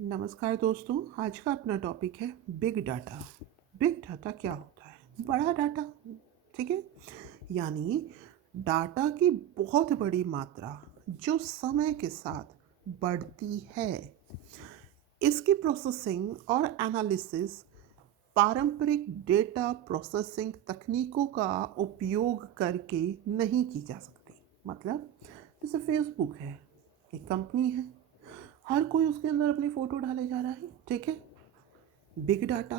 नमस्कार दोस्तों। आज का अपना टॉपिक है बिग डाटा। बिग डाटा क्या होता है? बड़ा डाटा। ठीक है, यानी डाटा की बहुत बड़ी मात्रा जो समय के साथ बढ़ती है। इसकी प्रोसेसिंग और एनालिसिस पारंपरिक डेटा प्रोसेसिंग तकनीकों का उपयोग करके नहीं की जा सकती। मतलब जैसे फेसबुक है, एक कंपनी है, हर कोई उसके अंदर अपनी फ़ोटो डाले जा रहा है। ठीक है, बिग डाटा।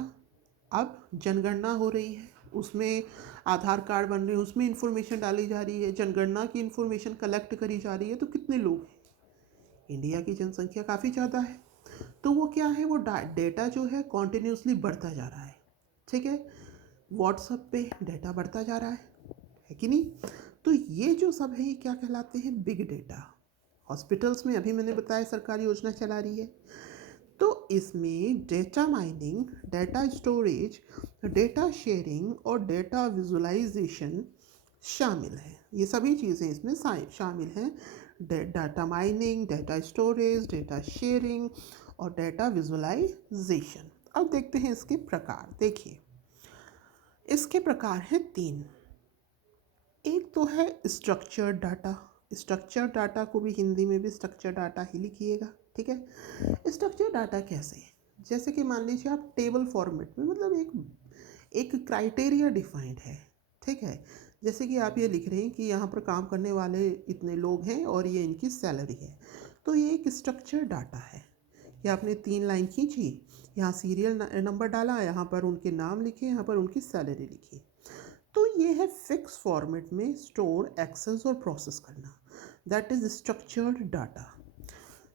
अब जनगणना हो रही है, उसमें आधार कार्ड बन रहे हैं, उसमें इंफॉर्मेशन डाली जा रही है, जनगणना की इंफॉर्मेशन कलेक्ट करी जा रही है। तो कितने लोग हैं? इंडिया की जनसंख्या काफ़ी ज़्यादा है। तो वो क्या है, वो डेटा जो है कॉन्टिन्यूसली बढ़ता जा रहा है। ठीक है, व्हाट्सएप पे डेटा बढ़ता जा रहा है कि नहीं? तो ये जो सब है, ये क्या कहलाते हैं? Big data. हॉस्पिटल्स में अभी मैंने बताया सरकारी योजना चला रही है, तो इसमें data mining, data storage, data sharing और डेटा विजुअलाइजेशन शामिल है। ये सभी चीज़ें इसमें शामिल हैं। Data mining, data storage, data sharing और डेटा विजुअलाइजेशन। अब देखते हैं इसके प्रकार। देखिए, इसके प्रकार हैं तीन। एक तो है स्ट्रक्चर्ड डाटा। स्ट्रक्चर्ड डाटा को भी हिंदी में भी स्ट्रक्चर्ड डाटा ही लिखिएगा। ठीक है, स्ट्रक्चर्ड डाटा कैसे है? जैसे कि मान लीजिए आप टेबल फॉर्मेट में, मतलब एक क्राइटेरिया डिफाइंड है। ठीक है, जैसे कि आप ये लिख रहे हैं कि यहाँ पर काम करने वाले इतने लोग हैं और ये इनकी सैलरी है। तो ये एक स्ट्रक्चर्ड डाटा है। या आपने 3 लाइन खींची, यहाँ सीरियल नंबर डाला, यहाँ पर उनके नाम लिखे, यहाँ पर उनकी सैलरी लिखी। तो ये है फिक्स फॉर्मेट में स्टोर, एक्सेस और प्रोसेस करना। That is structured data.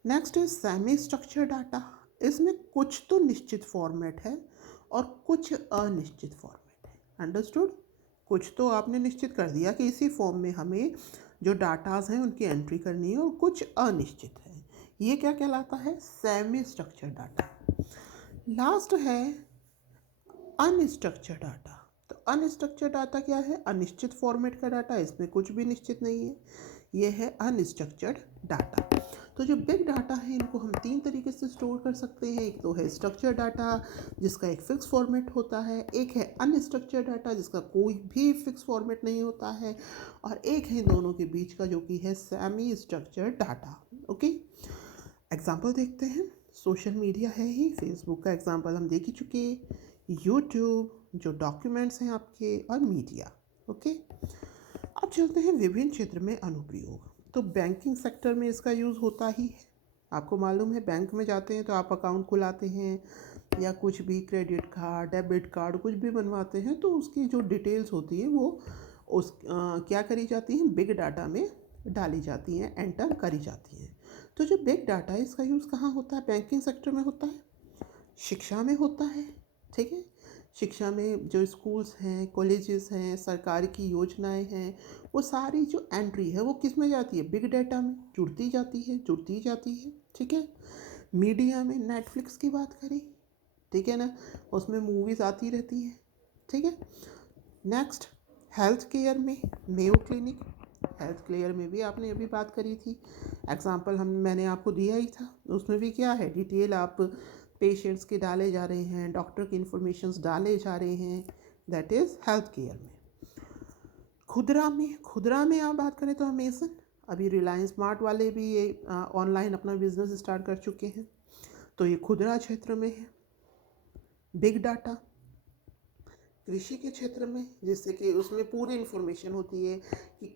Next is semi structured data. इसमें कुछ तो निश्चित फॉर्मेट है और कुछ अनिश्चित फॉर्मेट है। अंडरस्टूड? कुछ तो आपने निश्चित कर दिया कि इसी फॉर्म में हमें जो डाटाज हैं उनकी एंट्री करनी है, और कुछ अनिश्चित है। ये क्या कहलाता है? Semi structured data. लास्ट है अनस्ट्रक्चर्ड डाटा। तो अनस्ट्रक्चर्ड डाटा क्या है? अनिश्चित फॉर्मेट का डाटा, इसमें कुछ भी निश्चित नहीं है। ये है अनस्ट्रक्चर्ड डाटा। तो जो बिग डाटा है, इनको हम तीन तरीके से स्टोर कर सकते हैं। एक तो है स्ट्रक्चर्ड डाटा, जिसका एक फिक्स फॉर्मेट होता है। एक है अनस्ट्रक्चर्ड डाटा, जिसका कोई भी फिक्स फॉर्मेट नहीं होता है। और एक है दोनों के बीच का, जो कि है semi structured data. Okay, example देखते हैं। सोशल मीडिया है ही, फेसबुक का एग्जाम्पल हम देख ही चुके, यूट्यूब, जो डॉक्यूमेंट्स हैं आपके, और मीडिया। ओके, अब चलते हैं विभिन्न क्षेत्र में अनुप्रयोग। तो बैंकिंग सेक्टर में इसका यूज़ होता ही है। आपको मालूम है, बैंक में जाते हैं तो आप अकाउंट खुलाते हैं, या कुछ भी क्रेडिट कार्ड, डेबिट कार्ड कुछ भी बनवाते हैं, तो उसकी जो डिटेल्स होती है वो क्या करी जाती हैं? बिग डाटा में डाली जाती हैं, एंटर करी जाती हैं। तो जो बिग डाटा है, इसका यूज़ कहाँ होता है? बैंकिंग सेक्टर में होता है, शिक्षा में होता है। ठीक है, शिक्षा में जो स्कूल्स हैं, कॉलेजेस हैं, सरकार की योजनाएं हैं, वो सारी जो एंट्री है वो किस में जाती है? बिग डाटा में जुड़ती जाती है, जुड़ती जाती है। ठीक है, मीडिया में नेटफ्लिक्स की बात करें, ठीक है ना, उसमें मूवीज़ आती रहती हैं। ठीक है, नेक्स्ट हेल्थ केयर में मेयो क्लिनिक। हेल्थ केयर में भी आपने अभी बात करी थी, एग्जाम्पल मैंने आपको दिया ही था। उसमें भी क्या है? डिटेल आप पेशेंट्स के डाले जा रहे हैं, डॉक्टर की इंफॉर्मेशंस डाले जा रहे हैं। दैट इज़ हेल्थ केयर में। खुदरा में आप बात करें तो अमेजन, अभी रिलायंस स्मार्ट वाले भी ये ऑनलाइन अपना बिजनेस स्टार्ट कर चुके हैं। तो ये खुदरा क्षेत्र में है। बिग डाटा कृषि के क्षेत्र में, जैसे कि उसमें पूरी इन्फॉर्मेशन होती है कि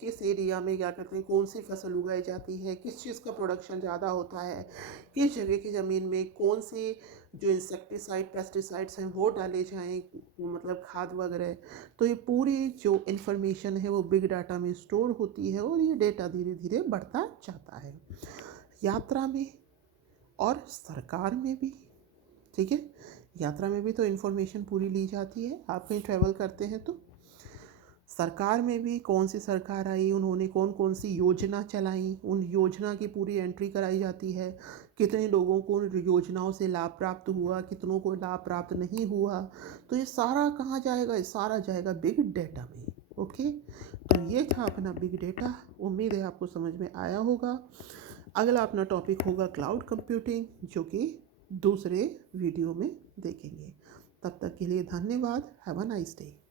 किस एरिया में क्या करते हैं, कौन सी फसल उगाई जाती है, किस चीज़ का प्रोडक्शन ज़्यादा होता है, किस जगह की ज़मीन में कौन सी जो इंसेक्टिसाइड, पेस्टिसाइड्स हैं वो डाले जाएं, मतलब खाद वगैरह। तो ये पूरी जो इन्फॉर्मेशन है वो बिग डाटा में स्टोर होती है, और ये डेटा धीरे धीरे बढ़ता जाता है। यात्रा में और सरकार में भी। ठीक है, यात्रा में भी तो इन्फॉर्मेशन पूरी ली जाती है। आप कहीं ट्रैवल करते हैं तो सरकार में भी कौन सी सरकार आई, उन्होंने कौन कौन सी योजना चलाई, उन योजना की पूरी एंट्री कराई जाती है। कितने लोगों को उन योजनाओं से लाभ प्राप्त हुआ, कितनों को लाभ प्राप्त नहीं हुआ। तो ये सारा कहाँ जाएगा? ये सारा जाएगा बिग डेटा में। ओके, तो ये था अपना बिग डेटा। उम्मीद है आपको समझ में आया होगा। अगला अपना टॉपिक होगा क्लाउड कंप्यूटिंग, जो कि दूसरे वीडियो में देखेंगे। तब तक के लिए धन्यवाद। Have a nice day.